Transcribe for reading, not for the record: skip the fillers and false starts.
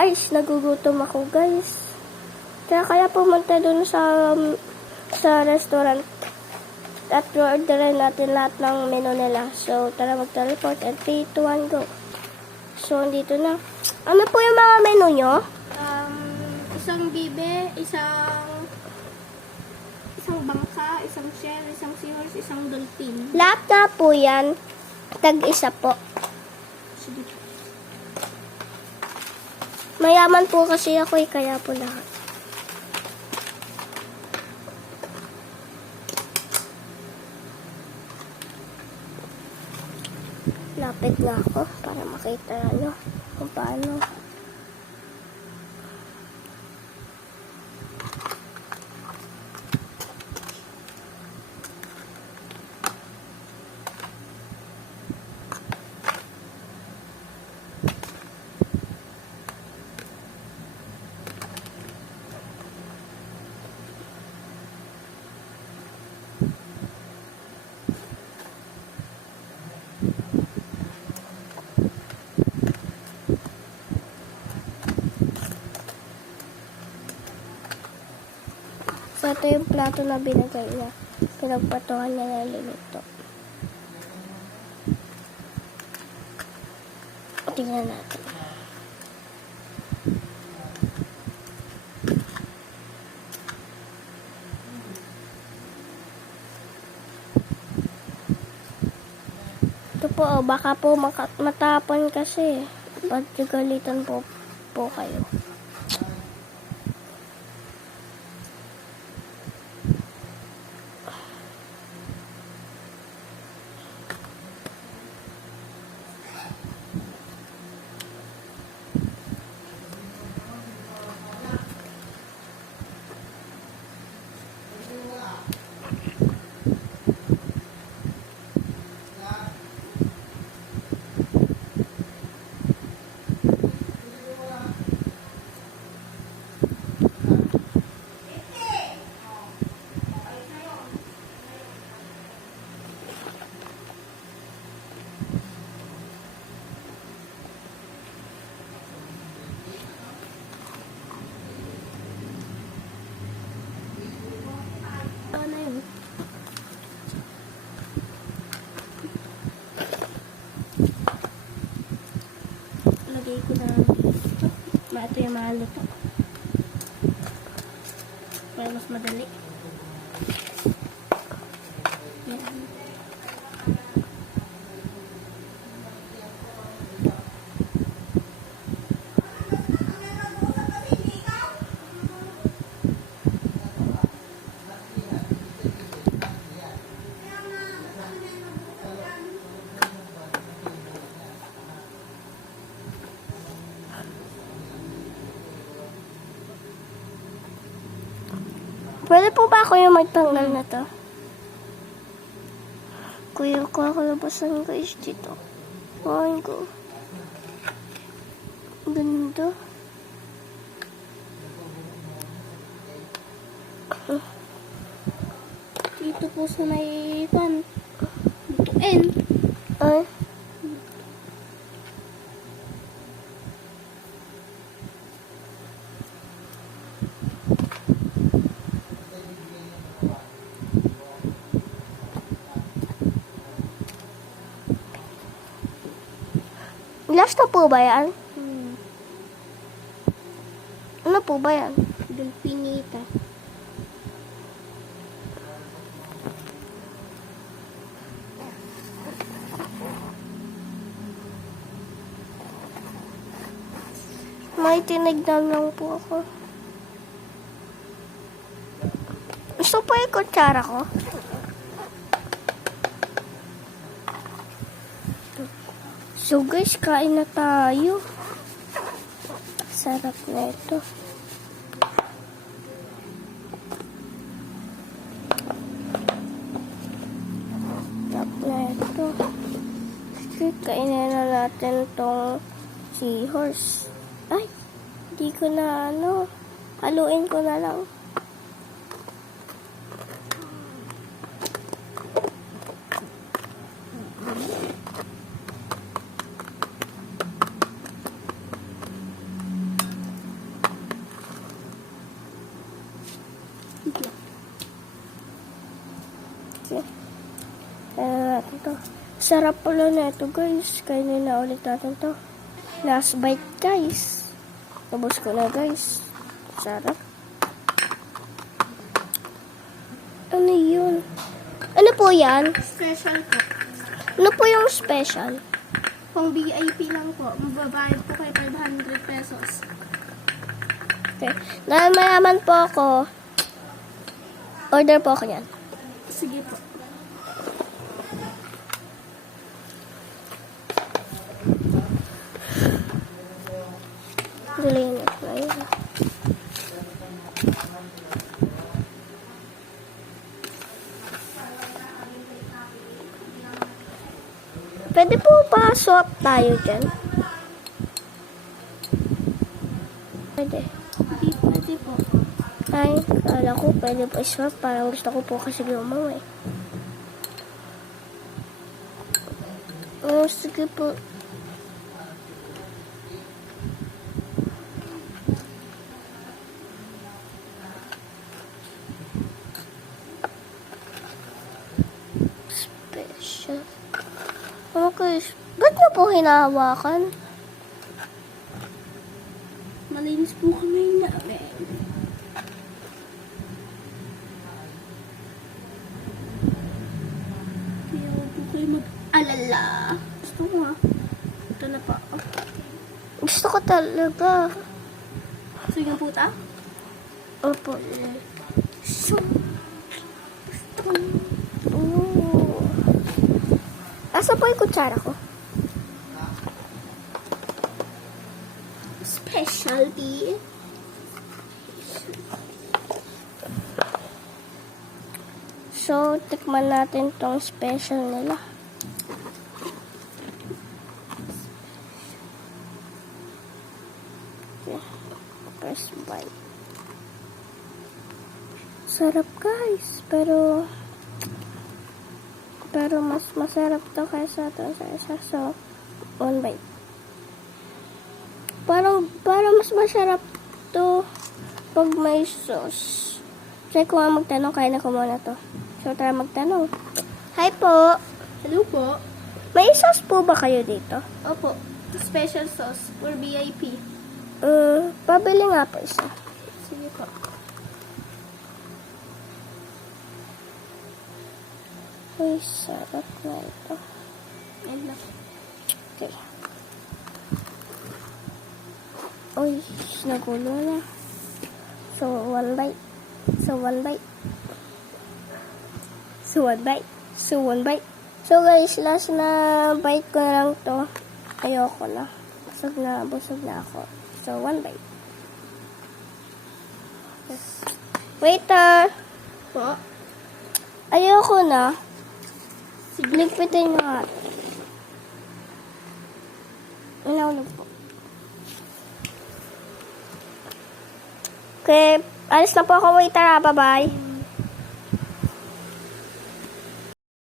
Guys, nagugutom ako, guys. Kaya pumunta dun sa restaurant at orderin natin lahat ng menu nila. So, tara mag-teleport and 3, 2, 1, go. So, dito na. Ano po yung mga menu nyo? Isang bibe, isang bangka, isang shell, isang seahorse, isang dolphin. Lahat na po yan. Tag-isa po. Sige. Mayaman po kasi ako kaya po lahat. Lapit na ako para makita nyo kung paano. So, ito yung plato na binagay niya. Pinagpatuhan niya na niluluto. Tingnan natin. Ito po, baka po matapon kasi. Pagkagalitan po kayo. Ano yun? Lagay ko na dito. Ito yung maluto. Para mas madali. Yan. Pwede po ba ako yung magtanggal na to? Kuya ko kalabasan guys dito. Kuhain ko. Ganda. Dito po sa may pan. Butuin. Ay. Last na po ba yan? Ano po ba yan? Delfinita. May tinignan lang po ako. Gusto po yung kutsara ko? So guys, kain na tayo. Sarap na ito. Sarap na ito. Kainin na natin itong seahorse. Ay, hindi ko na haluin ko na lang. Sarap pala na ito, guys. Kainin na ulit natin to. Last bite, guys. Tapos ko na, guys. Sarap. Ano yun? Ano po yan? Special po. Ano po yung special? Pang VIP lang po. Mababayad po kayo 500 pesos. Okay. Dahil mayaman po ako, order po ako yan. Sige po. Daliin na yun. Pwede po ba swap tayo dyan? Pwede. Hindi pwede po. Ay, kala ko pwede po swap. Parang gusto ko po kasi gumawa eh. Oh, sige po. Special. Okay. Ba't niyo po hinahawakan? Malinis po kami namin. Kaya huwag po kayo mag-alala. Gusto mo ha? Ito na po. Gusto ko talaga. Sige po ta. Opo. So, gusto ko. Ooh. Asa po yung kutsara ko? Specialty. So, tikman natin tong special nila. Okay. First bite. Sarap, guys. Pero mas masarap to kaysa to sa isa. So, one bite. Parang mas masarap to pag may sauce. Try ko nga magtanong, kaya na ko muna to. So, tara magtanong. Hi po. Hello po. May sauce po ba kayo dito? Opo. Special sauce for VIP. Pabili nga po isa. Sige po. Uy, sarap na ito. Yan lang. Okay. Uy, nagulo na. So, one bite. So, one bite. So, one bite. So, one bite. So, guys, last na bite ko na lang to. Ayoko na. Busog na ako. So, one bite. Waiter! Po. Ayoko na. Sige. Ligpitin nyo nga. Inaulag po. Okay, alis na po ako, waiter ha. Bye-bye.